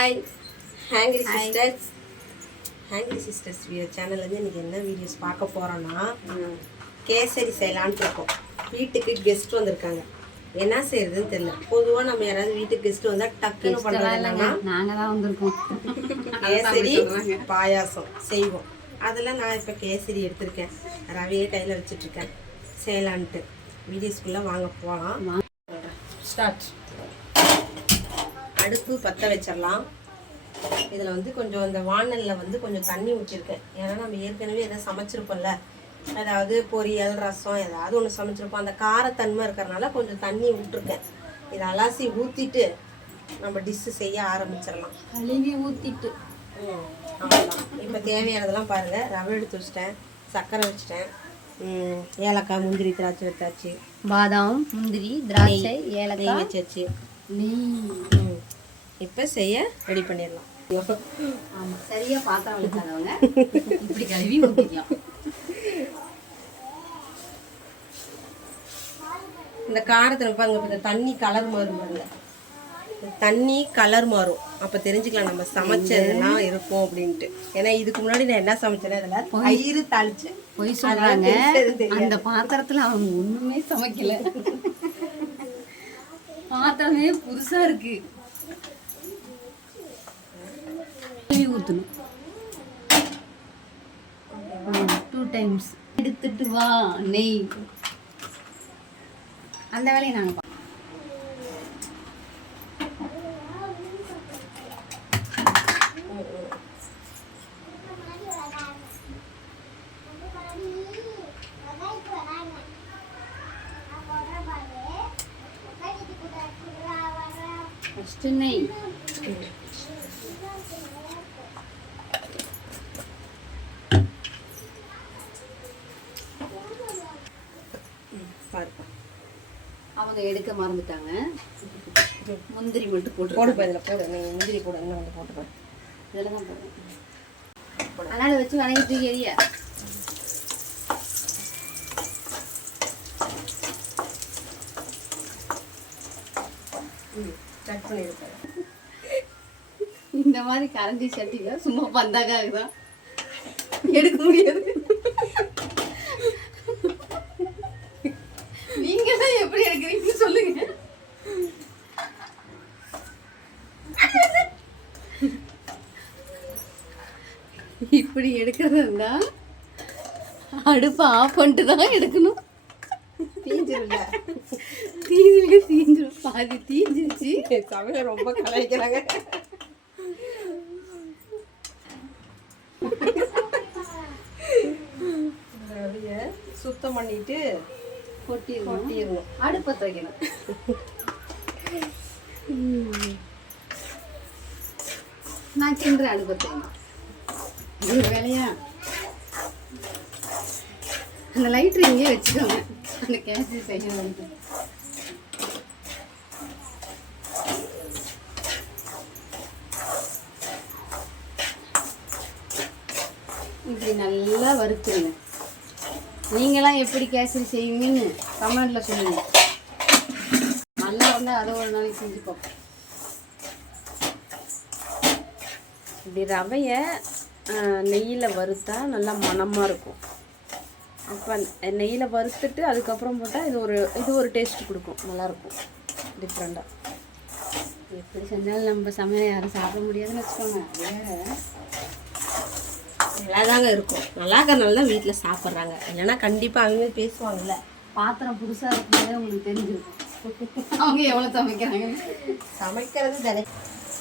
Hi hungry sisters. Hungry sisters சேனல்லேருந்து இன்றைக்கி என்ன வீடியோஸ் பார்க்க போகிறோன்னா, கேசரி செய்யலான்ட்டு இருக்கோம். வீட்டுக்கு கெஸ்ட் வந்திருக்காங்க. என்ன செய்யறதுன்னு தெரியல. பொதுவாக நம்ம யாராவது வீட்டுக்கு கெஸ்ட் வந்தால் டக்குன்னு பண்ணுறதுனா நாங்கள் தான் வந்திருக்கோம். கேசரி பாயாசம் செய்வோம். அதில் நான் இப்போ கேசரி எடுத்திருக்கேன். ரவையே கையில் வச்சுட்ருக்கேன் செய்யலான்ட்டு. வீடியோஸ்குள்ளே வாங்க போகலாம். ஸ்டார்ட். அடுப்பு பற்ற வச்சிடலாம். இதில் வந்து கொஞ்சம் இந்த வானலில் கொஞ்சம் தண்ணி ஊற்றிருக்கேன். ஏன்னா நம்ம ஏற்கனவே எதாவது சமைச்சிருப்போம்ல, அதாவது பொரியல் ரசம் ஏதாவது ஒன்று சமைச்சிருப்போம். அந்த காரத்தன்மை இருக்கிறனால கொஞ்சம் தண்ணி விட்டுருக்கேன். இதை அலாசி ஊற்றிட்டு நம்ம டிஷ்ஷு செய்ய ஆரம்பிச்சிடலாம். கழுவி ஊற்றிட்டு அவ்வளோதான். இப்போ தேவையானதெல்லாம் பாருங்கள். ரவை எடுத்து வச்சிட்டேன், சர்க்கரை வச்சிட்டேன், ஏலக்காய் முந்திரி திராட்சை எடுத்தாச்சு, பாதாம் முந்திரி திராட்சை ஏலக்காய் வச்சாச்சு. நெய். இப்போ செய்ய ரெடி பண்ணிடலாம். ஆமாம், சரியாக பாத்திரம் வச்சாதவங்க இப்படி கழுவி ஊற்றிக்கலாம். இந்த காரத்தில் பாருங்க, இந்த தண்ணி கலர் மாறும் பாருங்க. தண்ணி கலர் மாறும். அப்போ தெரிஞ்சுக்கலாம் நம்ம சமைச்சதுன்னா இருக்கும் அப்படின்ட்டு. ஏன்னா இதுக்கு முன்னாடி நான் என்ன சமைச்சேன்னா அதில் தயிர் தாளிச்சு போய் சொல்கிறாங்க. அந்த பாத்திரத்தில் அவங்க ஒன்றுமே சமைக்கல. பாத்திரமே புதுசாக இருக்கு. ஊற்றணும் 2 times. எடுத்துட்டு வா நெய். அந்த வேலையை நாங்கள் ஃபஸ்ட்டு நெய். அவங்க எடுக்க மறந்துட்டாங்க. முந்திரி மட்டும் போட்டு போடு. இதில் போடு, நீங்கள் முந்திரி போடு. இன்னும் வந்து போட்டுப்பேன். இதில் தான் போடுறேன். அதனால் வச்சு வணங்கிட்டு எரிய கட் பண்ணியிருப்பேன். இந்த மாதிரி கரண்டி சட்டில சும்மா பந்தாக்காக தான் எடுக்க முடியாது. நீங்க தான் எப்படி எடுக்கிறீங்க சொல்லுங்க. இப்படி எடுக்கிறதா இருந்தா அடுப்பை ஆஃப் பண்ணிட்டு தான் எடுக்கணும். தீஞ்சிரும். பாதி தீஞ்சிருச்சு. சமையல் ரொம்ப கலாய்க்கிறாங்க. சுத்தம் பண்ணிட்டு கொட்டிடணும். அடுப்பை வைக்கணும். நான் கிண்டுற அடுப்பை வைக்கணும். இது வேலையா? அந்த லைட்ரு இங்கே வச்சுக்கோங்க. அந்த கேசரி செய்ய வந்து இப்படி நல்லா வறுத்துருங்க. நீங்களாம் எப்படி கேசரி செய்வீங்கன்னு கமெண்ட்ல சொல்லுங்க. நல்லா வந்து அதை ஒரு நாளைக்கு செஞ்சு பார்ப்போம். இப்படி ரவையை நெய்யில் வறுத்தா நல்லா மணமாக இருக்கும். அப்போ நெய்யில் வறுத்துட்டு அதுக்கப்புறம் போட்டால் இது ஒரு டேஸ்ட் கொடுக்கும். நல்லாயிருக்கும், டிஃப்ரெண்ட்டாக. எப்படி செஞ்சாலும் நம்ம சமையல் யாரும் சாப்பிட முடியாதுன்னு வச்சுக்கோங்க. நல்லாதாங்க இருக்கும். நல்லா இருக்கிறனால தான் வீட்டில் சாப்பிட்றாங்க. இல்லைன்னா கண்டிப்பாக அவங்க பேசுவாங்கல்ல. பாத்திரம் புதுசாக இருக்கும்போதே உங்களுக்கு தெரிஞ்சிருக்கும் அவங்க எவ்வளோ சமைக்கிறாங்க. சமைக்கிறது தானே.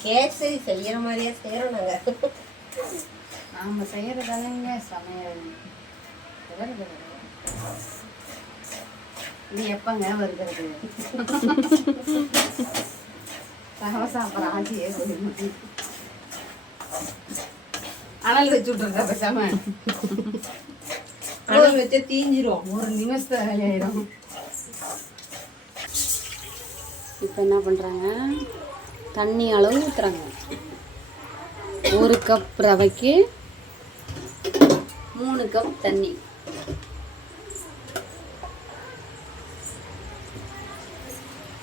கேசரி செய்கிற மாதிரியே செய்கிறோம் நாங்கள். நாம் செய்கிறதானங்க சமையல். இது எப்பங்க வருகிறது? ரவை சாப்பிட்ற ஆட்சியே அனல் வச்சு விட்ருங்க. பேசாம அனல் வச்சா தீஞ்சிரும். ஒரு நிமிஷத்துல வேலையாயிடும். இப்போ என்ன பண்ணுறாங்க, தண்ணி அளவு ஊற்றுறாங்க. 1 கப் ரவைக்கு 3 கப் தண்ணி.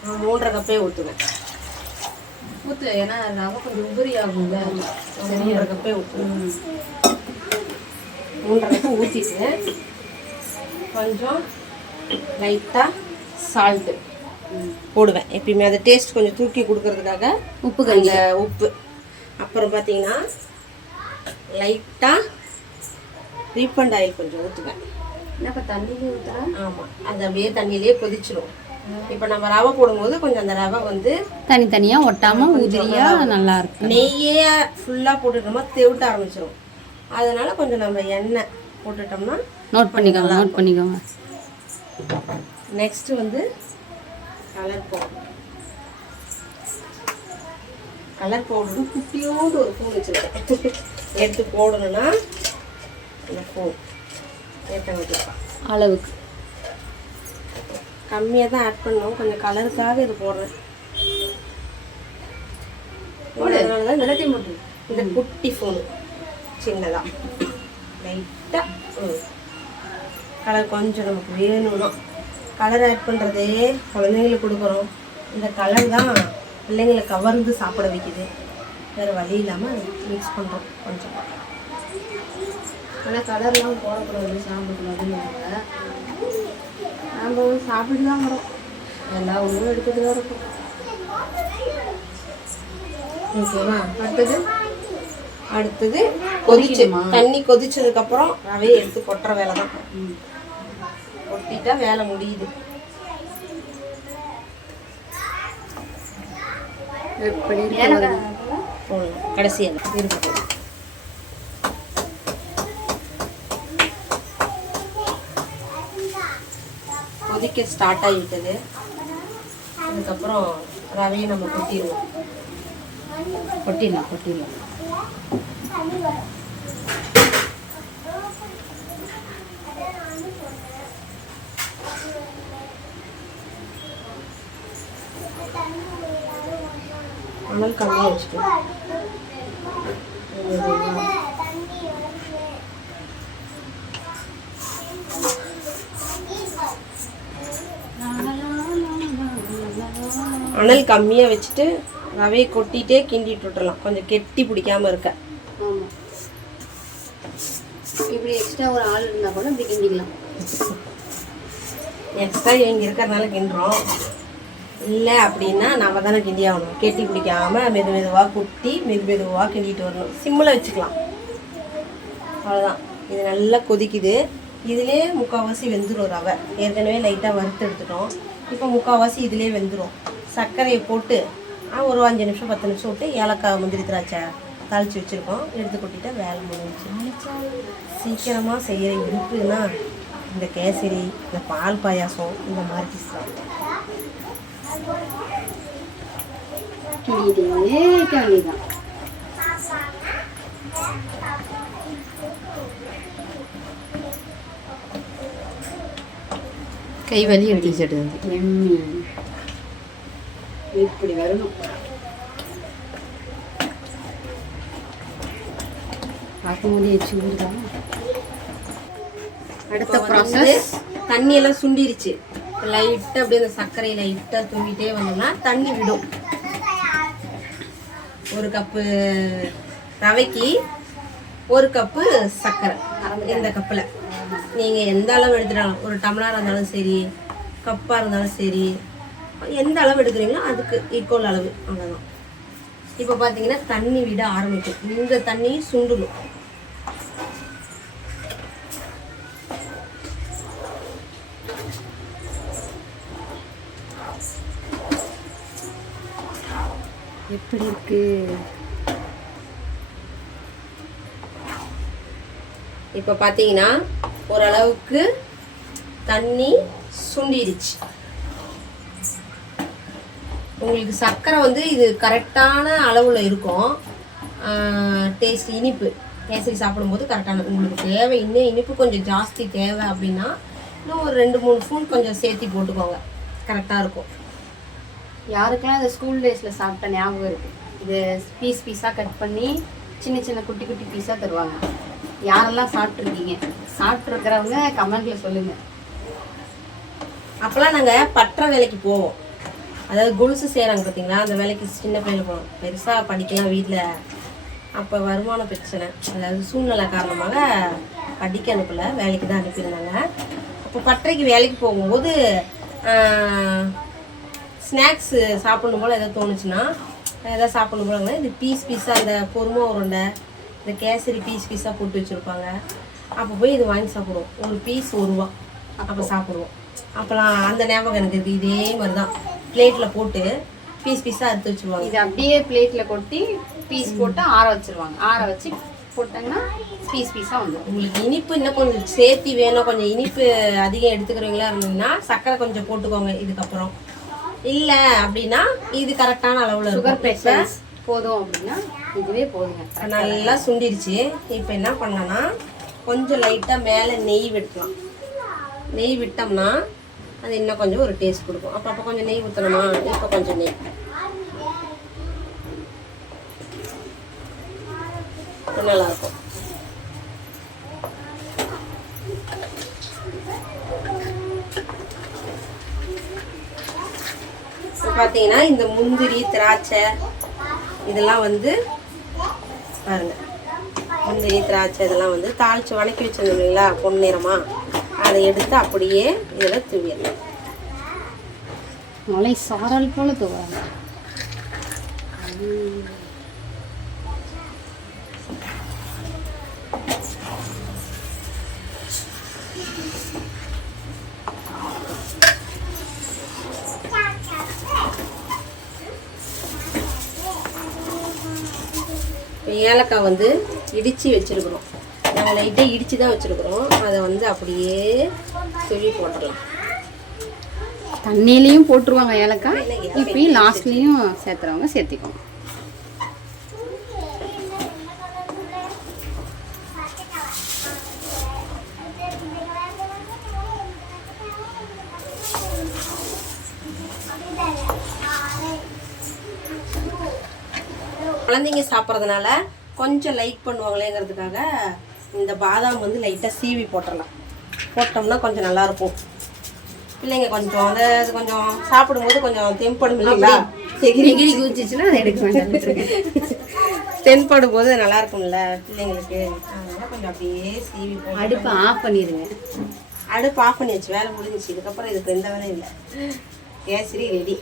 நான் 3.5 கப்பே ஊற்றுவேன். ஊற்று, ஏன்னா ரவை கொஞ்சம் உபரி ஆகும்ல. 3.5 கப்பே ஊற்றணும். 3.5 கப்பு ஊற்றிட்டு கொஞ்சம் லைட்டாக சால்ட்டு போடுவேன் எப்பயுமே. அதை டேஸ்ட் கொஞ்சம் தூக்கி கொடுக்கறதுக்காக உப்பு அந்த உப்பு. அப்புறம் பார்த்தீங்கன்னா லைட்டாக ரீஃபண்ட் ஆயில் கொஞ்சம் ஊற்றுவேன். என்னப்பா தண்ணியிலே ஊற்றுறேன்? ஆமாம், அது அப்படியே தண்ணியிலே கொதிச்சிடும். இப்போ நம்ம ரவை போடும்போது கொஞ்சம் அந்த ரவை வந்து தனித்தனியாக ஒட்டாமல் உதிரியாக நல்லா இருக்கும். நெய்யே ஃபுல்லாக போட்டுட்டோம்னா தெவிட்ட ஆரம்பிச்சிடும். அதனால கொஞ்சம் நம்ம எண்ணெய் போட்டுட்டோம்னா நோட் பண்ணிக்கோங்க. நெக்ஸ்ட் வந்து கலர் பவுடர். கலர் பவுடரும் குட்டியோடு ஒரு ஸ்பூன் வச்சுருக்கேன். எடுத்து போடணும்னா இந்த ஸ்பூன் ஏற்ற வச்சுருப்பேன். அளவுக்கு கம்மியாக தான் ஆட் பண்ணோம், கொஞ்சம் கலருக்காக இது போடுறேன். அதனால தான் எல்லாத்தையும் போட்டு இந்த குட்டி ஸ்பூனு சின்னதாக லைட்டாக கலர் கொஞ்சம் நமக்கு வேணும்னா. கலர் ஆட் பண்ணுறதே குழந்தைங்களுக்கு கொடுக்குறோம். இந்த கலர் தான் பிள்ளைங்களை கவர்ந்து சாப்பிட வைக்குது. வேறு வழி இல்லாமல் மிக்ஸ் பண்ணுறோம் கொஞ்சம். ஆனால் கலர்லாம் போடக்கூடாது, சாப்பிடக்கூடாதுன்னு நம்ம சாப்பிட்டு தான் வரோம். எல்லா உணவும் எடுத்துகிட்டு தான் இருக்கும். ஓகேவா? அடுத்தது கொதிக்குமா? தண்ணி கொதிச்சதுக்கப்புறம் ரவையை எடுத்து கொட்டுற வேலை தான். கொட்டிட்டா வேலை முடியுது. எப்படி போடலாம் கடைசியாக இருக்கட்டும். கொதிக்க ஸ்டார்ட் ஆகிவிட்டது. அதுக்கப்புறம் ரவையை நம்ம கொட்டிடுவோம். கொட்டிடலாம். அனல் கம்மியாக வச்சுட்டு அனல் கம்மியாக வச்சுட்டு ரவையை கொட்டிகிட்டே கிண்டிட்டு விட்டுறலாம், கொஞ்சம் கெட்டி பிடிக்காமல் இருக்க. ஆமாம், இப்படி எக்ஸ்ட்ரா ஒரு ஆள் இருந்தால் கூட இப்படி கிண்டிக்கலாம். எக்ஸ்ட்ரா இவங்க இருக்கிறதுனால கிண்டுறோம். இல்லை அப்படின்னா நம்ம தானே கிண்டி ஆகணும். கெட்டி பிடிக்காமல் மெதுவாக கொட்டி மெதுவாக கிண்டிட்டு வரணும். சிம்மில் வச்சுக்கலாம், அவ்வளோதான். இது நல்லா கொதிக்குது. இதிலே முக்கால்வாசி வெந்துடும் ரவை. ஏற்கனவே லைட்டாக வறுத்து எடுத்துட்டோம். இப்போ முக்கால்வாசி இதிலே வெந்துடும். சர்க்கரையை போட்டு ஒரு 5 நிமிஷம் 10 நிமிஷம் விட்டு ஏலக்காய் முந்திரி திராட்சை தாளித்து வச்சுருக்கோம். எடுத்து கொட்டிட்டா வேலை முடிஞ்சிச்சு. சீக்கிரமாக செய்கிற இருக்குன்னா இந்த கேசரி, இந்த பால் பாயாசம், இந்த மாதிரி டிஷ்ஷாக கிண்டிகிட்டே இருக்க வேண்டியதுதான். கை வலி எடுத்துட்டு வந்து இப்படி வரணும். பார்க்கும்போது வச்சுருக்காங்க. அடுத்த ப்ராசஸ், தண்ணியெல்லாம் சுண்டிருச்சு. லைட்டாக அப்படியே அந்த சர்க்கரை லைட்டாக தூங்கிட்டே வந்தோம்னா தண்ணி விடும். 1 கப்பு ரவைக்கு 1 கப்பு சர்க்கரை. இந்த கப்பில் நீங்கள் எந்த அளவு எடுத்துட்டாலும், ஒரு டம்ளராக இருந்தாலும் சரி, கப்பாக இருந்தாலும் சரி, எந்த அளவு எடுக்கிறீங்களோ அதுக்கு ஈக்குவல் அளவு, அவ்வளோதான். இப்போ பார்த்தீங்கன்னா தண்ணி விட ஆரம்பிக்கும். இந்த தண்ணி சுண்டணும். எப்படி இருக்கு? இப்போ பார்த்தீங்கன்னா ஓரளவுக்கு தண்ணி சுண்டிடுச்சு. உங்களுக்கு சர்க்கரை வந்து இது கரெக்டான அளவில் இருக்கும். டேஸ்ட் இனிப்பு கேசரி சாப்பிடும்போது கரெக்டான, உங்களுக்கு தேவை இன்னும் இனிப்பு கொஞ்சம் ஜாஸ்தி தேவை அப்படின்னா இன்னும் ஒரு 2-3 ஸ்பூன் கொஞ்சம் சேர்த்தி போட்டுக்கோங்க, கரெக்டாக இருக்கும். யாருக்கெல்லாம் இந்த ஸ்கூல் டேஸில் சாப்பிட்ட ஞாபகம் இருக்குது? இது பீஸாக கட் பண்ணி சின்ன சின்ன குட்டி குட்டி பீஸாக தருவாங்க. யாரெல்லாம் சாப்பிட்ருக்கீங்க? சாப்பிட்ருக்கிறவங்க கமெண்ட்டில் சொல்லுங்கள். அப்போல்லாம் நாங்கள் பற்ற வேலைக்கு போவோம். அதாவது கொலுசு செய்கிறாங்க பார்த்தீங்களா, அந்த வேலைக்கு சின்ன பிள்ளைங்க போகணும். பெருசாக படிக்கலாம் வீட்டில். அப்போ வருமான பிரச்சனை, அதாவது சூழ்நிலை காரணமாக படிக்க அனுப்பலை, வேலைக்கு தான் அனுப்பியிருந்தாங்க. அப்போ பட்டறைக்கு வேலைக்கு போகும்போது ஸ்நாக்ஸு சாப்பிடணும் போல் எதாவது தோணுச்சுன்னா, எதாவது சாப்பிடணும் போலங்கன்னா இது பீஸாக அந்த பொறுமை உருண்டை, இந்த கேசரி பீஸாக போட்டு வச்சுருப்பாங்க. அப்போ போய் இது வாங்கி சாப்பிடுவோம். ஒரு பீஸ் 1 ரூபா. அப்போ சாப்பிடுவோம். அப்போலாம் அந்த ஞாபகம் எனக்கு இருக்குது. இதே மாதிரி தான் பிளேட்டில் போட்டு பீஸாக அறுத்து வச்சுருவாங்க. இது அப்படியே பிளேட்டில் கொட்டி பீஸ் போட்டு ஆற வச்சிருவாங்க. ஆற வச்சு போட்டாங்கன்னா பீஸாக வந்துடும். உங்களுக்கு இனிப்பு இன்னும் கொஞ்சம் சேர்த்தி வேணும், கொஞ்சம் இனிப்பு அதிகம் எடுத்துக்கிறவங்களா இருந்தீங்கன்னா சர்க்கரை கொஞ்சம் போட்டுக்கோங்க இதுக்கப்புறம். இல்லை அப்படின்னா இது கரெக்டான அளவில் சுகர் பேஷன்ஸ் போதும் அப்படின்னா இதுவே போதுங்க. நல்லா சுண்டிருச்சு. இப்போ என்ன பண்ணனா கொஞ்சம் லைட்டாக மேலே நெய் விட்டுலாம். நெய் விட்டோம்னா அது இன்னும் கொஞ்சம் ஒரு டேஸ்ட் கொடுக்கும். அப்போ கொஞ்சம் நெய் ஊற்றணுமா, இப்போ கொஞ்சம் நெய் நல்லாயிருக்கும். பார்த்தீங்கன்னா இந்த முந்திரி திராட்சை இதெல்லாம் வந்து பாருங்க, முந்திரி திராட்சை இதெல்லாம் வந்து தாளித்து வணக்கி வச்சிருந்தோம் இல்லைங்களா பொன்னிறமா, அதை எடுத்து அப்படியே இதில் தூவிடலாம். மலை சாரல் போல தூவாங்க. ஏலக்காய் வந்து இடித்து வச்சுருக்குறோம். நாங்கள் லைட்டாக இடித்து தான் வச்சுருக்குறோம். அதை வந்து அப்படியே துளி போட்டுடலாம். தண்ணியிலையும் போட்டுருவாங்க ஏலக்காய், இப்பயும் லாஸ்ட்லேயும் சேர்த்துறவங்க சேர்த்திக்கோங்க. குழந்தைங்க சாப்பிட்றதுனால கொஞ்சம் லைக் பண்ணுவாங்களேங்கிறதுக்காக இந்த பாதாம் வந்து லைட்டாக சீவி போட்டுடலாம். போட்டோம்னா கொஞ்சம் நல்லாயிருக்கும். பிள்ளைங்க கொஞ்சம் அது கொஞ்சம் சாப்பிடும்போது கொஞ்சம் தென்படும் இல்லைங்களா, எகிரி குதிச்சுன்னா அதை எடுக்க வேண்டாம். தென்படும் போது நல்லா இருக்கும்ல பிள்ளைங்களுக்கு. அதனால கொஞ்சம் அப்படியே சீவி போட்டு அடுப்பை ஆஃப் பண்ணிடுங்க. அடுப்பு ஆஃப் பண்ணி வச்சு வேலை முடிஞ்சிச்சு. இதுக்கப்புறம் இதுக்கு எந்த வேலையும் இல்லை. கேசரி ரெடி.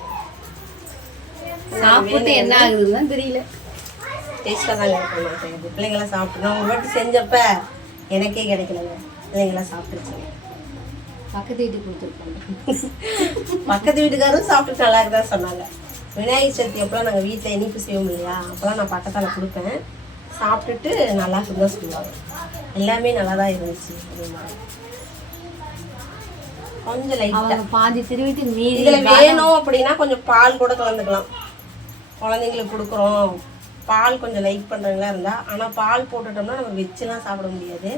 சாப்பிட்டு என்ன ஆகுதுன்னு தெரியல. டேஸ்ட்டாக தான் இருக்கும். நான் செய்யுது பிள்ளைங்களாம் சாப்பிட்ணும். ஒரு வாட்டி செஞ்சப்ப எனக்கே கிடைக்கலங்க, பிள்ளைங்களாம் சாப்பிட்டுருச்சு. பக்கத்து வீட்டுக்கு கொடுத்துருப்பாங்க. பக்கத்து வீட்டுக்காரரும் சாப்பிட்டு நல்லா இருக்குதான் சொன்னாங்க. விநாயகர் சதுர்த்தி அப்போலாம் நாங்கள் வீட்டில் இனிப்பு செய்வோம் இல்லையா, அப்போலாம் நான் பக்கத்தால் கொடுப்பேன். சாப்பிட்டுட்டு நல்லா இருக்குன்னு தான் சொல்லுவாங்க. எல்லாமே நல்லா தான் இருந்துச்சு. கொஞ்சம் லைட்டாக பாதி திருவிட்டு மீதி இதில் வேணும் அப்படின்னா கொஞ்சம் பால் கூட கலந்துக்கலாம். குழந்தைங்களுக்கு கொடுக்குறோம், பால் கொஞ்சம் லைக் பண்ணுறவங்களா இருந்தால். ஆனால் பால் போட்டுட்டோம்னா நம்ம வச்சுலாம் சாப்பிட முடியாது.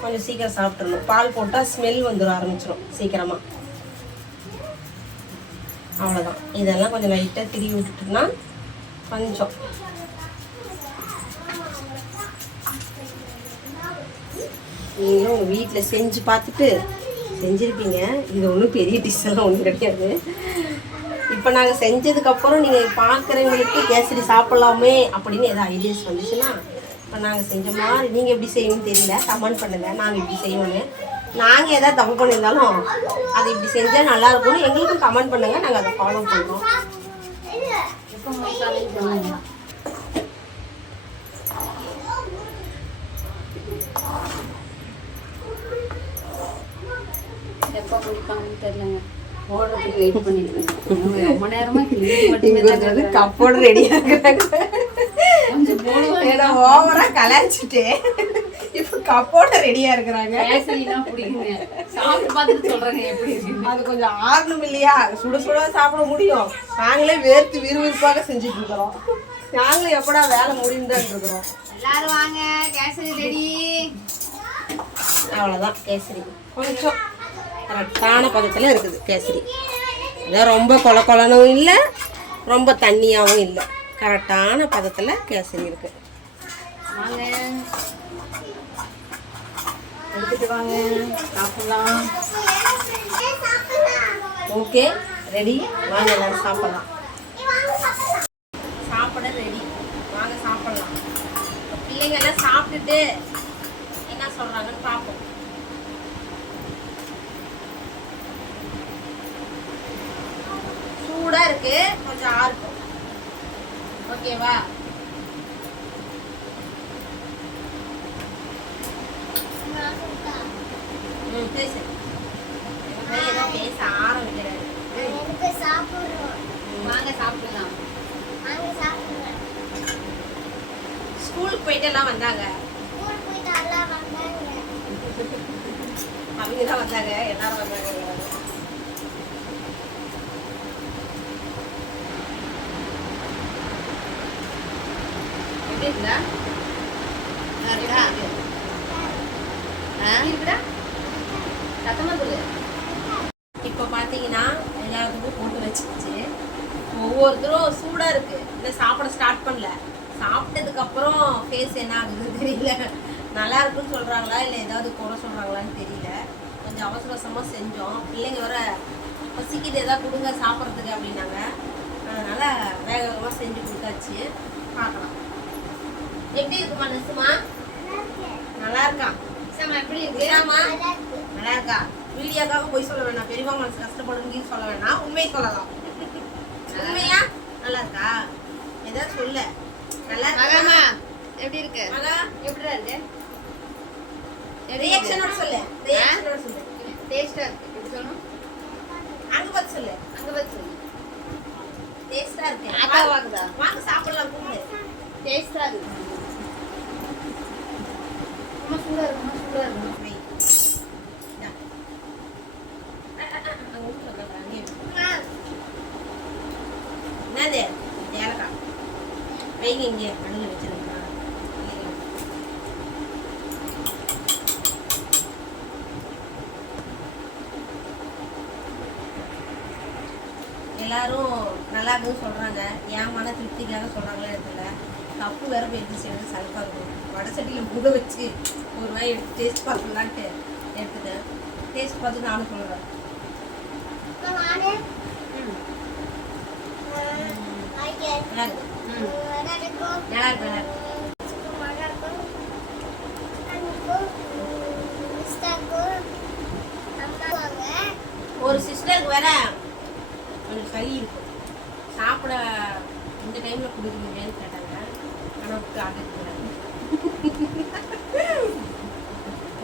கொஞ்சம் சீக்கிரம் சாப்பிட்றணும். பால் போட்டால் ஸ்மெல் வந்துடும் ஆரம்பிச்சிடும் சீக்கிரமாக. அவ்வளோதான். இதெல்லாம் கொஞ்சம் லைட்டாக திரிவி விட்டுட்டோம்னா கொஞ்சம் நீங்களும் உங்கள் வீட்டில் செஞ்சு பார்த்துட்டு செஞ்சுருப்பீங்க. இது ஒன்றும் பெரிய டிஷ் எல்லாம் ஒன்றும் கிடையாது. இப்போ நாங்கள் செஞ்சதுக்கப்புறம் நீங்கள் பார்க்குறவங்களுக்கு கேசரி சாப்பிட்லாமே அப்படின்னு எதாவது ஐடியாஸ் வந்துச்சுன்னா, இப்போ நாங்கள் செஞ்ச மாதிரி நீங்கள் எப்படி செய்யணும்னு தெரியல, கமெண்ட் பண்ணுங்கள். நாங்கள் இப்படி செய்வோன்னு. நாங்கள் எதாவது தப்பு பண்ணியிருந்தாலும் அது இப்படி செஞ்சால் நல்லாயிருக்கும்னு எங்களுக்கும் கமெண்ட் பண்ணுங்கள். நாங்கள் அதை ஃபாலோ பண்ணுறோம். எப்போ குடிப்பாங்கன்னு தெரியலங்க. போடுறதுக்கு வெயிட் பண்ணிடுவேன். ரொம்ப நேரமாக கப்போடு ரெடியாக இருக்கிறாங்க. கொஞ்சம் போடுவாங்க. ஓவராக கலாய்ச்சிட்டு இப்போ கப்போடு ரெடியாக இருக்கிறாங்க. கேசரிலாம் பிடிக்குங்க. சாப்பிட்டு பார்த்துட்டு சொல்கிறேங்க எப்படி இருக்குன்னு. அது கொஞ்சம் ஆறணும் இல்லையா, சுட சுட சாப்பிட முடியும். நாங்களே வேர்த்து விறுவிறுப்பாக செஞ்சுட்டு இருக்கிறோம். நாங்களும் எப்படா வேலை முடிந்துதான் இருக்கிறோம். எல்லாரும் வாங்க, கேசரி ரெடி. அவ்வளோதான் கேசரி. கொஞ்சம் கரெக்டான பதத்தில் இருக்குது கேசரி. அதான் ரொம்ப கொல கொலனும் இல்லை, ரொம்ப தண்ணியாகவும் இல்லை. கரெக்டான பதத்தில் கேசரி இருக்கு. வாங்க எடுத்துட்டு வாங்க, சாப்பிடலாம். ஓகே, ரெடி, வாங்க எல்லாரும் சாப்பிடலாம். சாப்பிட ரெடி, வாங்க சாப்பிடலாம். பிள்ளைங்க எல்லாம் சாப்பிட்டுட்டு என்ன சொல்றாங்கன்னு பார்ப்போம். சூடா இருக்கு, கொஞ்சம் ஆறுக்கும். ஓகேவா? பேசு. ஏதோ பேச ஆரம்பிக்கிறாரு. வாங்க சாப்பிடலாம். ஸ்கூலுக்கு போயிட்டு எல்லாம் வந்தாங்க. அவங்க தான் வந்தாங்க, எல்லாரும் வந்தாங்க. எப்படி இருக்குடா? இருக்குடா? சத்தமா சொல்லு. இப்போ பார்த்தீங்கன்னா எல்லாத்துக்கும் போட்டு வச்சுக்கிச்சு. ஒவ்வொருத்தரும் சூடாக இருக்கு, இன்னும் சாப்பிட ஸ்டார்ட் பண்ணல. சாப்பிட்டதுக்கு அப்புறம் ஃபேஸ் என்ன ஆகுதுன்னு தெரியல. நல்லா இருக்குன்னு சொல்கிறாங்களா இல்லை ஏதாவது குறை சொல்கிறாங்களான்னு தெரியல. கொஞ்சம் அவசர அவசரமாக செஞ்சோம். பிள்ளைங்க வர பசிக்குது, எதாவது கொடுங்க சாப்பிட்றதுக்கு அப்படின்னாங்க. அதனால் வேக வேகமாக செஞ்சு கொடுத்தாச்சு. பார்க்கலாம் எப்படி இருக்குமா நெசுமா? நல்லா இருக்கா? எப்படி இருக்கு? நல்லா இருக்கா? வீடியோக்காக போய் சொல்ல வேணாம், பெரியமா மனசு கஷ்டப்படுன்னு சொல்ல வேணாம், உண்மையை சொல்லலாம். உண்மையா நல்லா இருக்கா? ஏதாவது சொல்ல. நல்லா இருக்கா? எப்படி இருக்கு? மகா எப்படிடா இருக்கு? ரியாக்ஷனோட சொல்லு, ரியாக்ஷனோட சொல்லு. டேஸ்டா இருக்கு. எப்படி சொல்லணும்? அங்க பார்த்து சொல்லு. அங்க வச்சு சொல்லு. டேஸ்டா இருக்கு. அக்கா வாங்குதா? வாங்க சாப்பிடலாம், கூப்பிடு. டேஸ்டா இருக்கு. ரொம்ப சூடா இருக்குமா? சூடா இருக்குமா? வெய். இந்தா. அங்க ஊட்டு வைக்கலாம், அங்கே வை. என்னது? ஏலக்காய் வைங்க, இங்கே நடுவில் வச்சிருக்கா. எல்லாரும் நல்லா இருக்குன்னு சொல்றாங்க. என் மன திருப்திக்காக சொல்றாங்களே இடத்துல தப்பு வேற போயிட்டு சேர்ந்து சலுப்பா இருக்கும். வடை சட்டியில் முக வச்சு ஒரு வாய் எடுத்து டேஸ்ட் பார்க்கலான்ட்டு எடுத்துட்டேன். டேஸ்ட் பார்த்து நானும் சொல்கிறேன். நல்லா இருக்கு. நல்லா இருக்கு, நல்லா இருக்கு. ஒரு சிஸ்டருக்கு வேற கொஞ்சம் சளி இருக்கும். சாப்பிட இந்த டைமில் கொடுக்குறீங்கன்னு கேட்டாங்க. ஆனால் விட்டு ஆட்டுக்கிறேன்.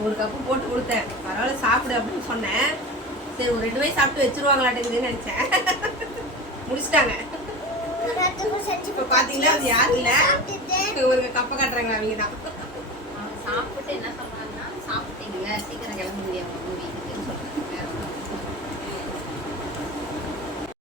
ஒரு கப்பு போட்டு கொடுத்தேன். பரவாயில்ல சாப்பிடு அப்படின்னு சொன்னேன். சரி ஒரு 2 வாய் சாப்பிட்டு வச்சிருவாங்களாட்டுக்குதுன்னு நினச்சேன். முடிச்சிட்டாங்க. இப்போ பார்த்தீங்களா அது யாரும் இல்லை, ஒரு கப்பை காட்டுறாங்க அவங்க தான். அவங்க சாப்பிட்டு என்ன சொல்றாங்கன்னா, சாப்பிட்டீங்களா சீக்கிரம்